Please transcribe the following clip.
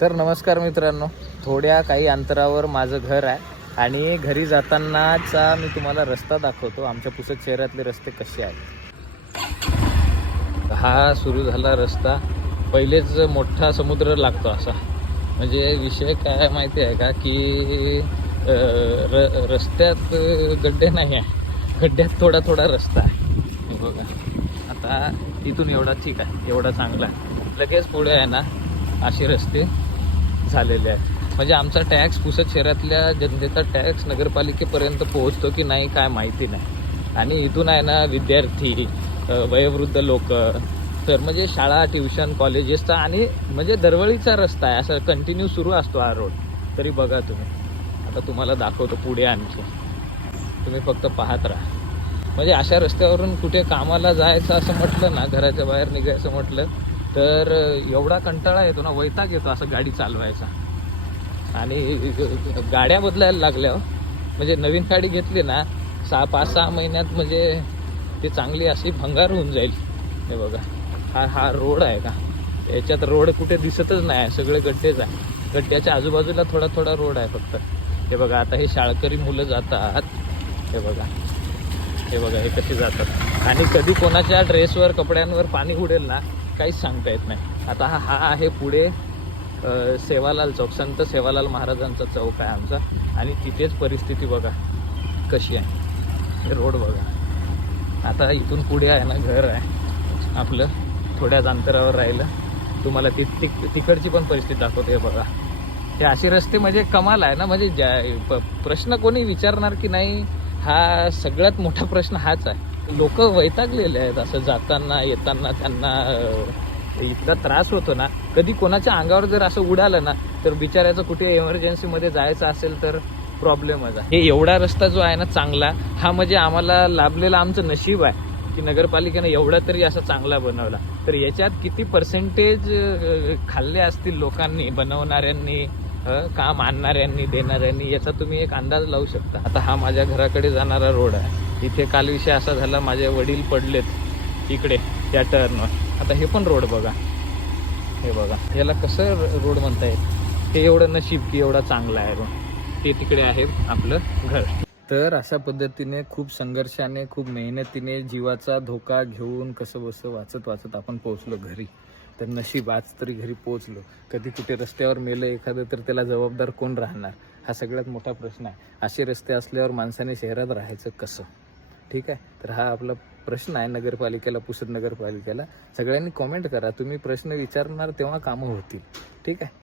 तर नमस्कार मित्रांनो, थोड्या काही अंतरावर माझं घर आहे आणि घरी जातानाचा मी तुम्हाला रस्ता दाखवतो. आमच्या पुसद शहरातले रस्ते कसे आहेत. हा सुरू झाला रस्ता. पहिलेच मोठा समुद्र लागतो असा. म्हणजे विषय काय माहिती आहे का की रस्त्यात गड्डे नाही आहे, गड्ड्यात थोडा थोडा रस्ता आहे. हे बघा, आता इथून एवढा ठीक आहे, एवढा चांगला आहे. लगेच पुढे आहे ना असे रस्ते झालेले आहेत. म्हणजे आमचा टॅक्स पुसद शहरातल्या जनतेचा टॅक्स नगरपालिकेपर्यंत पोहोचतो की नाही काय माहिती नाही. आणि इथून आहे ना विद्यार्थी, वयोवृद्ध लोक, तर म्हणजे शाळा, ट्युशन, कॉलेजेसचा आणि म्हणजे दरवळीचा रस्ता आहे. असं कंटिन्यू सुरू असतो हा रोड. तरी बघा तुम्ही, आता तुम्हाला दाखवतो पुढे आणखी, तुम्ही फक्त पाहत राहा. म्हणजे अशा रस्त्यावरून कुठे कामाला जायचं असं म्हटलं ना, घराच्या बाहेर निघायचं म्हटलं तर एवढा कंटाळा येतो ना, वैताग येतो असं गाडी चालवायचा. आणि गाड्या बदलायला लागल्या. म्हणजे नवीन गाडी घेतली ना 5-6 महिन्यात म्हणजे ती चांगली अशी भंगार होऊन जाईल. हे बघा, हा रोड आहे का, याच्यात रोड कुठे दिसतच नाही, सगळे गड्डेच आहे. गड्ड्याच्या आजूबाजूला थोडा थोडा रोड आहे फक्त. हे बघा, आता हे शाळकरी मुलं जातात. हे बघा, हे बघा, हे कसे जातात. आणि कधी कोणाच्या ड्रेसवर, कपड्यांवर पाणी उडेल ना काहीच सांगता येत नाही. आता हा आहे पुढे सेवालाल चौक, संत सेवालाल महाराजांचा चौक आहे आमचा. आणि तिथेच परिस्थिती बघा कशी आहे. हे रोड बघा. आता इथून पुढे आहे ना घर आहे आपलं, थोड्याच अंतरावर राहिलं. तुम्हाला तिकडची पण परिस्थिती दाखवते. हे बघा, हे असे रस्ते म्हणजे कमाल आहे ना. म्हणजे प्रश्न कोणी विचारणार की नाही, हा सगळ्यात मोठा प्रश्न हाच आहे. लोक वैतागलेले आहेत असं जाताना येताना. त्यांना इतका त्रास होतो ना. कधी कोणाच्या अंगावर जर असं उडालं ना तर बिचारायचं कुठे इमर्जन्सीमध्ये जायचं असेल तर प्रॉब्लेमच आहे. हे एवढा रस्ता जो आहे ना चांगला, हा म्हणजे आम्हाला लाभलेला आमचं नशीब आहे की नगरपालिकेने एवढा तरी असा चांगला बनवला. तर याच्यात किती पर्सेंटेज खाल्ले असतील लोकांनी, बनवणाऱ्यांनी, काम आणणाऱ्यांनी, देणाऱ्यांनी, याचा तुम्ही एक अंदाज लावू शकता. आता हा माझ्या घराकडे जाणारा रोड आहे. इथे काल विषय असा झाला, माझे वडील पडलेत इकडे त्या टर्नवर. आता हे पण रोड बघा. हे बघा, याला कसं रोड म्हणता येईल. हे एवढं नशीब की एवढा चांगला आहे रोड. ते तिकडे आहे आपलं घर. तर अशा पद्धतीने खूप संघर्षाने, खूप मेहनतीने, जीवाचा धोका घेऊन कसं बसं वाचत आपण पोहोचलो घरी. तर नशीब आज तरी घरी पोहोचलो. कधी कुठे रस्त्यावर मेलं एखादं तर त्याला जबाबदार कोण राहणार, हा सगळ्यात मोठा प्रश्न आहे. असे रस्ते असल्यावर माणसाने शहरात राहायचं कसं, ठीक आहे. तर हा आपला प्रश्न आहे नगरपालिकेला, पुसद नगरपालिकेला. सगळ्यांनी कॉमेंट करा, तुम्ही प्रश्न विचारणार तेव्हा कामं होतील, ठीक आहे.